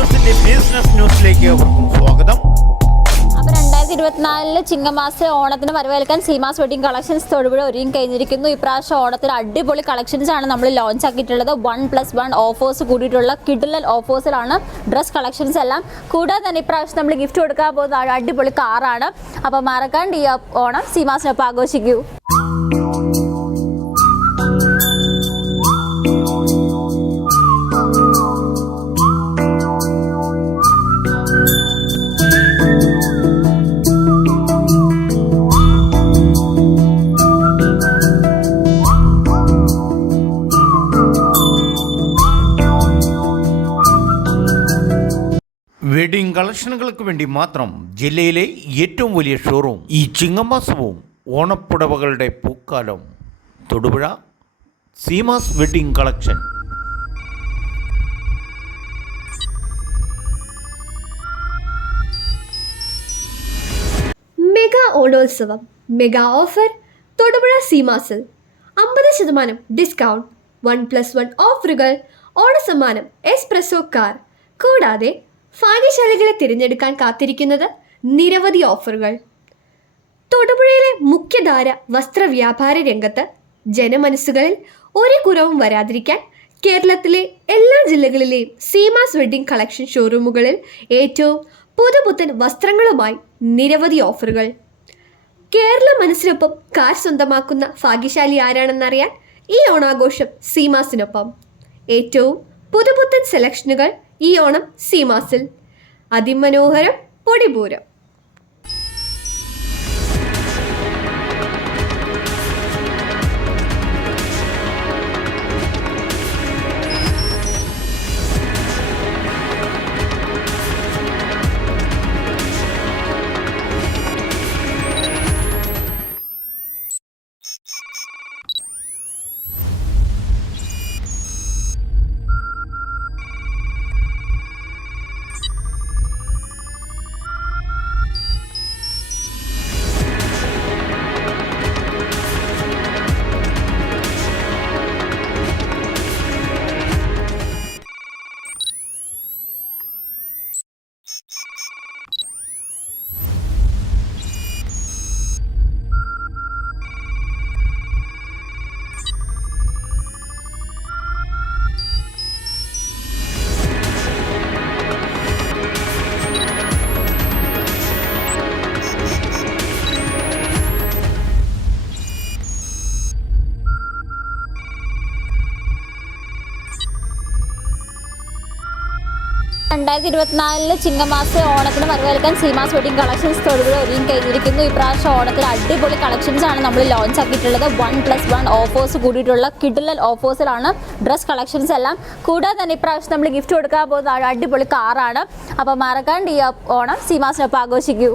ന്യൂസിന്റെ ബിസിനസ് ന്യൂസിലേക്ക് ഏവർക്കും സ്വാഗതം. അപ്പോൾ 2024 ചിങ്ങമാസ ഓണത്തിന് വരവേൽക്കാൻ സീമാസ് വെഡിങ് കളക്ഷൻസ് തൊടുപുഴ ഒരുങ്ങി കഴിഞ്ഞിരിക്കുന്നു. ഇപ്രാവശ്യം ഓണത്തിന് അടിപൊളി കളക്ഷൻസ് ആണ് നമ്മൾ ലോഞ്ച് ആക്കിയിട്ടുള്ളത്. 1+1 ഓഫേഴ്സ് കൂടിയിട്ടുള്ള കിഡിലൻ ഓഫേഴ്സിലാണ് ഡ്രസ് കളക്ഷൻസ് എല്ലാം. കൂടാതെ തന്നെ ഇപ്രാവശ്യം നമ്മൾ ഗിഫ്റ്റ് കൊടുക്കാൻ പോകുന്ന അടിപൊളി കാറാണ്. അപ്പോൾ മറക്കാണ്ട് ഈ ഓണം സീമാസിനൊപ്പം ആഘോഷിക്കൂ. വെഡിങ് കളക്ഷനുകൾക്ക് വേണ്ടി മാത്രം ജില്ലയിലെ ഏറ്റവും വലിയ ഷോറൂം ഈ ചിങ്ങമാസവും ഓണപ്പുടവകളുടെ പൂക്കാലം Thodupuzha Seemas wedding collection. Mega ഓണോത്സവം മെഗാ ഓഫർ തൊടുപുഴ സീമാസിൽ 50% ഡിസ്കൗണ്ട്, 1+1 ഓഫറുകൾ, ഓണസമ്മാനം എസ്പ്രസോ കാർ. കൂടാതെ ഭാഗ്യശാലികളെ തിരഞ്ഞെടുക്കാൻ കാത്തിരിക്കുന്നത് നിരവധി ഓഫറുകൾ. തൊടുപുഴയിലെ മുഖ്യധാര വസ്ത്രവ്യാപാര രംഗത്ത് ജനമനസ്സുകളിൽ ഒരു കുറവും വരാതിരിക്കാൻ കേരളത്തിലെ എല്ലാ ജില്ലകളിലെയും സീമാസ് വെഡിങ് കളക്ഷൻ ഷോറൂമുകളിൽ ഏറ്റവും പുതുപുത്തൻ വസ്ത്രങ്ങളുമായി നിരവധി ഓഫറുകൾ. കേരള മനസ്സിനൊപ്പം കാർ സ്വന്തമാക്കുന്ന ഭാഗ്യശാലി ആരാണെന്നറിയാൻ ഈ ഓണാഘോഷം സീമാസിനൊപ്പം. ഏറ്റവും പുതുപുത്തൻ സെലക്ഷനുകൾ ഈ ഓണം സീമാസിൽ. അതിമനോഹരം പൊടിപൂരം. ചിങ്ങമാസ ഓണത്തിന് വരവേൽക്കാൻ സീമാസ് വെഡിങ് കളക്ഷൻസ് തൊടുപുഴ ഒരുങ്ങി കഴിഞ്ഞിരിക്കുന്നു. ഇപ്രാവശ്യം ഓണത്തിന് അടിപൊളി കളക്ഷൻസ് ആണ് നമ്മൾ ലോഞ്ച് ആക്കിയിട്ടുള്ളത്. 1+1 ഓഫേഴ്സ് കൂടിയിട്ടുള്ള കിഡിലൻ ഓഫേഴ്സിലാണ് ഡ്രസ് കളക്ഷൻസ് എല്ലാം. കൂടാതെ തന്നെ ഇപ്രാവശ്യം നമ്മൾ ഗിഫ്റ്റ് കൊടുക്കാൻ പോകുന്ന അടിപൊളി കാറാണ്. അപ്പോൾ മറക്കാണ്ട് ഈ ഓണം സീമാസിനൊപ്പം ആഘോഷിക്കൂ.